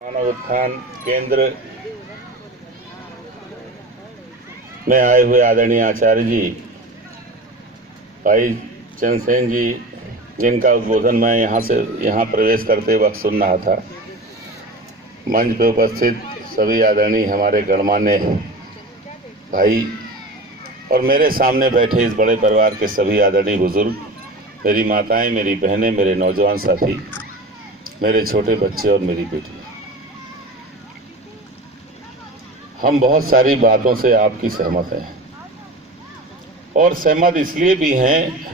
मानव उत्थान केंद्र में आए हुए आदरणीय आचार्य जी भाई चंद्रसेन जी, जिनका उद्बोधन मैं यहाँ प्रवेश करते वक्त सुन रहा था। मंच पर उपस्थित सभी आदरणीय हमारे गणमान्य भाई और मेरे सामने बैठे इस बड़े परिवार के सभी आदरणीय बुजुर्ग, मेरी माताएं, मेरी बहनें, मेरे नौजवान साथी, मेरे छोटे बच्चे और मेरी बेटी, हम बहुत सारी बातों से आपकी सहमत हैं और सहमत इसलिए भी हैं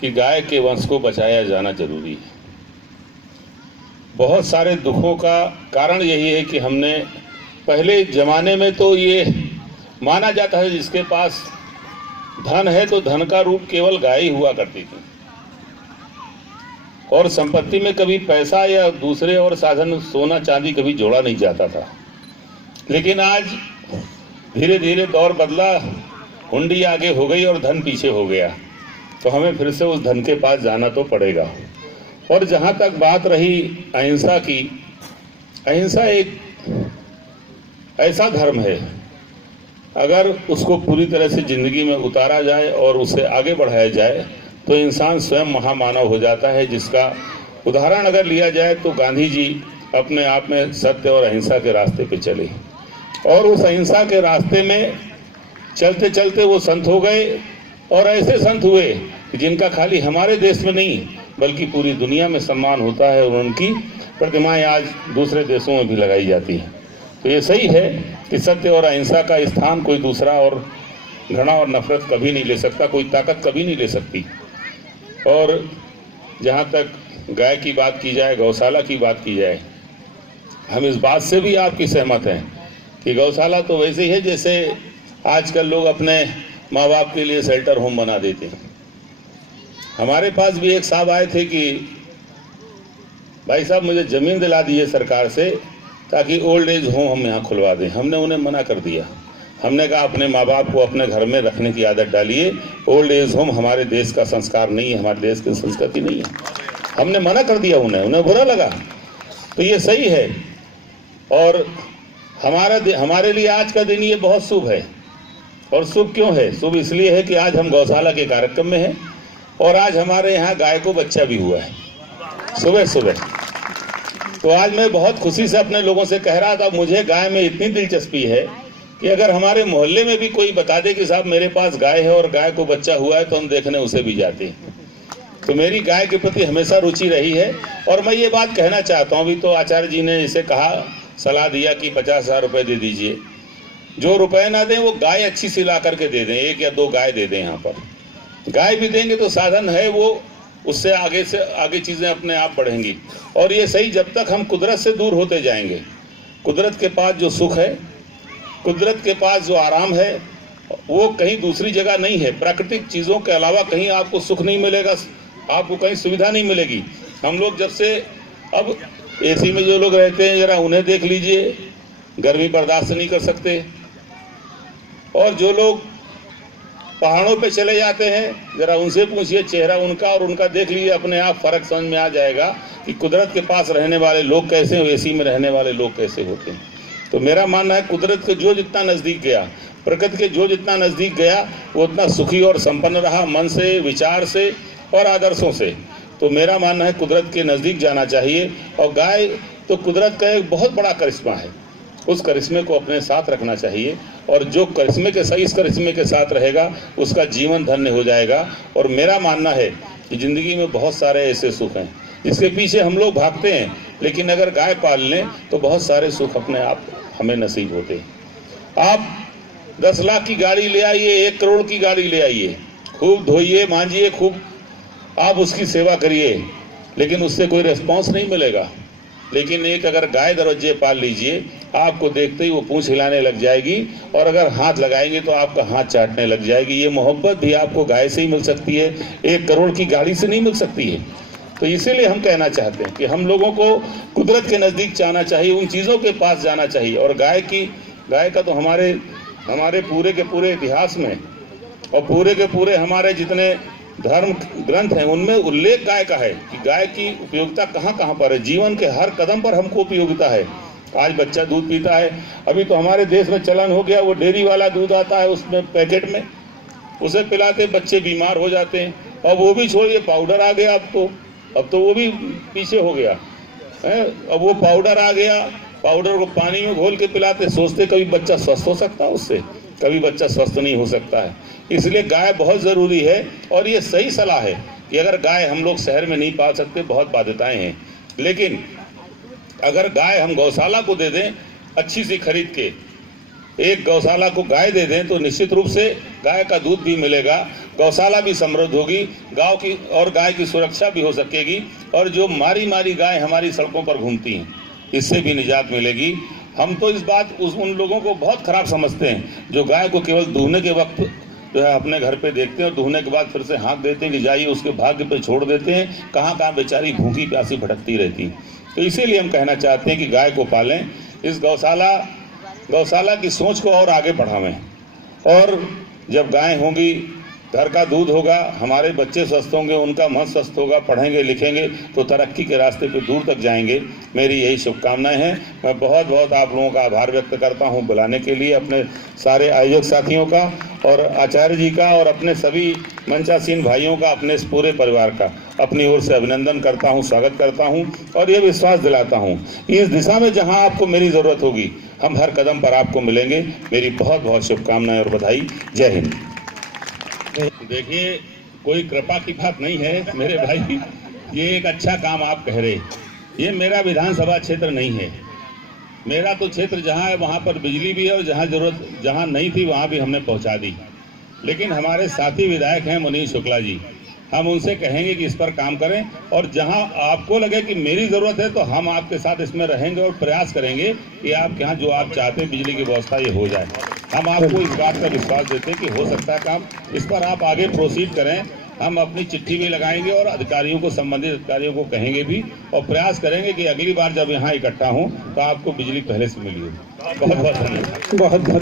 कि गाय के वंश को बचाया जाना जरूरी है। बहुत सारे दुखों का कारण यही है कि हमने पहले ज़माने में तो ये माना जाता है जिसके पास धन है तो धन का रूप केवल गाय ही हुआ करती थी और संपत्ति में कभी पैसा या दूसरे और साधन सोना चांदी कभी जोड़ा नहीं जाता था। लेकिन आज धीरे धीरे दौर बदला, हुंडी आगे हो गई और धन पीछे हो गया, तो हमें फिर से उस धन के पास जाना तो पड़ेगा। और जहाँ तक बात रही अहिंसा की, अहिंसा एक ऐसा धर्म है, अगर उसको पूरी तरह से ज़िंदगी में उतारा जाए और उसे आगे बढ़ाया जाए तो इंसान स्वयं महामानव हो जाता है। जिसका उदाहरण अगर लिया जाए तो गांधी जी अपने आप में सत्य और अहिंसा के रास्ते पे चले और उस अहिंसा के रास्ते में चलते चलते वो संत हो गए और ऐसे संत हुए जिनका खाली हमारे देश में नहीं बल्कि पूरी दुनिया में सम्मान होता है और उनकी प्रतिमाएं आज दूसरे देशों में भी लगाई जाती हैं। तो ये सही है कि सत्य और अहिंसा का स्थान कोई दूसरा और घृणा और नफरत कभी नहीं ले सकता, कोई ताकत कभी नहीं ले सकती। और जहाँ तक गाय की बात की जाए, गौशाला की बात की जाए, हम इस बात से भी आपकी सहमत हैं कि गौशाला तो वैसे ही है जैसे आजकल लोग अपने माँ बाप के लिए शेल्टर होम बना देते हैं। हमारे पास भी एक साहब आए थे कि भाई साहब मुझे ज़मीन दिला दीजिए सरकार से ताकि ओल्ड एज होम हम यहाँ खुलवा दें। हमने उन्हें मना कर दिया। हमने कहा अपने माँ बाप को अपने घर में रखने की आदत डालिए। ओल्ड एज होम हमारे देश का संस्कार नहीं है, हमारे देश की संस्कृति नहीं है। हमने मना कर दिया, उन्हें बुरा लगा। तो ये सही है और हमारे लिए आज का दिन ये बहुत शुभ है। और शुभ क्यों है? शुभ इसलिए है कि आज हम गौशाला के कार्यक्रम में हैं और आज हमारे यहाँ गाय को बच्चा भी हुआ है सुबह सुबह। तो आज मैं बहुत खुशी से अपने लोगों से कह रहा था, मुझे गाय में इतनी दिलचस्पी है कि अगर हमारे मोहल्ले में भी कोई बता दे कि साहब मेरे पास गाय है और गाय को बच्चा हुआ है तो हम देखने उसे भी जाते हैं। तो मेरी गाय के प्रति हमेशा रुचि रही है। और मैं ये बात कहना चाहता हूँ, अभी तो आचार्य जी ने इसे कहा, सलाह दिया कि 50,000 रुपये दे दीजिए। जो रुपए ना दें वो गाय अच्छी सी ला करके दे दें, 1 या 2 गाय दे दें। यहाँ पर गाय भी देंगे तो साधन है, वो उससे आगे चीज़ें अपने आप बढ़ेंगी। और ये सही, जब तक हम कुदरत से दूर होते जाएंगे, कुदरत के पास जो सुख है, कुदरत के पास जो आराम है, वो कहीं दूसरी जगह नहीं है। प्राकृतिक चीज़ों के अलावा कहीं आपको सुख नहीं मिलेगा, आपको कहीं सुविधा नहीं मिलेगी। हम लोग जब से अब एसी में जो लोग रहते हैं, जरा उन्हें देख लीजिए, गर्मी बर्दाश्त नहीं कर सकते। और जो लोग पहाड़ों पे चले जाते हैं, जरा उनसे पूछिए, चेहरा उनका और उनका देख लीजिए, अपने आप फर्क समझ में आ जाएगा कि कुदरत के पास रहने वाले लोग कैसे हैं, एसी में रहने वाले लोग कैसे होते हैं। तो मेरा मानना है कुदरत के जो जितना नज़दीक गया, प्रकृति के जो जितना नज़दीक गया, वो उतना सुखी और संपन्न रहा, मन से, विचार से और आदर्शों से। तो मेरा मानना है कुदरत के नज़दीक जाना चाहिए। और गाय तो कुदरत का एक बहुत बड़ा करिश्मा है, उस करिश्मे को अपने साथ रखना चाहिए। और जो इस करिश्मे के साथ रहेगा उसका जीवन धन्य हो जाएगा। और मेरा मानना है कि ज़िंदगी में बहुत सारे ऐसे सुख हैं जिसके पीछे हम लोग भागते हैं, लेकिन अगर गाय पाल लें तो बहुत सारे सुख अपने आप हमें नसीब होते हैं। आप 10 लाख की गाड़ी ले आइए, 1 करोड़ की गाड़ी ले आइए, खूब धोइए, मांजिए, खूब आप उसकी सेवा करिए, लेकिन उससे कोई रिस्पॉन्स नहीं मिलेगा। लेकिन एक अगर गाय दरवाजे पाल लीजिए, आपको देखते ही वो पूंछ हिलाने लग जाएगी और अगर हाथ लगाएंगे तो आपका हाथ चाटने लग जाएगी। ये मोहब्बत भी आपको गाय से ही मिल सकती है, 1 करोड़ की गाड़ी से नहीं मिल सकती है। तो इसीलिए हम कहना चाहते हैं कि हम लोगों को कुदरत के नज़दीक जाना चाहिए, उन चीज़ों के पास जाना चाहिए। और गाय का तो हमारे पूरे के पूरे इतिहास में और पूरे के पूरे हमारे जितने धर्म ग्रंथ हैं उनमें उल्लेख गाय का है कि गाय की उपयोगिता कहाँ कहाँ पर है। जीवन के हर कदम पर हमको उपयोगिता है। आज बच्चा दूध पीता है, अभी तो हमारे देश में चलन हो गया, वो डेयरी वाला दूध आता है उसमें पैकेट में, उसे पिलाते बच्चे बीमार हो जाते हैं। और वो भी छोड़िए, पाउडर आ गया अब तो वो भी पीछे हो गया है। अब वो पाउडर आ गया, पाउडर को पानी में घोल के पिलाते, सोचते कभी बच्चा स्वस्थ हो सकता है उससे, कभी बच्चा स्वस्थ नहीं हो सकता है। इसलिए गाय बहुत ज़रूरी है। और ये सही सलाह है कि अगर गाय हम लोग शहर में नहीं पाल सकते, बहुत बाध्यताएं हैं, लेकिन अगर गाय हम गौशाला को दे दें अच्छी सी खरीद के, एक गौशाला को गाय दे दें तो निश्चित रूप से गाय का दूध भी मिलेगा, गौशाला भी समृद्ध होगी, गांव की और गाय की सुरक्षा भी हो सकेगी। और जो मारी गाय हमारी सड़कों पर घूमती हैं, इससे भी निजात मिलेगी। हम तो इस बात उन लोगों को बहुत खराब समझते हैं जो गाय को केवल दूहने के वक्त जो है अपने घर पे देखते हैं और दूहने के बाद फिर से हाँक देते हैं कि जाइए, उसके भाग्य पे छोड़ देते हैं। कहाँ बेचारी भूखी प्यासी भटकती रहती। तो इसीलिए हम कहना चाहते हैं कि गाय को पालें, इस गौशाला की सोच को और आगे बढ़ावें। और जब गाय होंगी, घर का दूध होगा, हमारे बच्चे स्वस्थ होंगे, उनका मन स्वस्थ होगा, पढ़ेंगे लिखेंगे तो तरक्की के रास्ते पे दूर तक जाएंगे। मेरी यही शुभकामनाएं हैं। मैं बहुत बहुत आप लोगों का आभार व्यक्त करता हूं बुलाने के लिए, अपने सारे आयोजक साथियों का और आचार्य जी का और अपने सभी मंचासीन भाइयों का, अपने इस पूरे परिवार का अपनी ओर से अभिनंदन करता हूँ, स्वागत करता हूँ और ये विश्वास दिलाता हूँ इस दिशा में जहाँ आपको मेरी ज़रूरत होगी हम हर कदम पर आपको मिलेंगे। मेरी बहुत बहुत शुभकामनाएं और बधाई। जय हिंद। देखिए, कोई कृपा की बात नहीं है मेरे भाई, ये एक अच्छा काम आप कह रहे। ये मेरा विधानसभा क्षेत्र नहीं है। मेरा तो क्षेत्र जहाँ है वहाँ पर बिजली भी है और जहाँ नहीं थी वहाँ भी हमने पहुँचा दी। लेकिन हमारे साथी विधायक हैं मुनीश शुक्ला जी, हम उनसे कहेंगे कि इस पर काम करें और जहां आपको लगे कि मेरी ज़रूरत है तो हम आपके साथ इसमें रहेंगे और प्रयास करेंगे कि आपके यहाँ जो आप चाहते हैं बिजली की व्यवस्था ये हो जाए। हम आपको इस बात का विश्वास देते हैं कि हो सकता है काम, इस पर आप आगे प्रोसीड करें। हम अपनी चिट्ठी भी लगाएंगे और अधिकारियों को, संबंधित अधिकारियों को कहेंगे भी और प्रयास करेंगे कि अगली बार जब यहाँ इकट्ठा हों तो आपको बिजली पहले से मिली हो। बहुत बहुत धन्यवाद। बहुत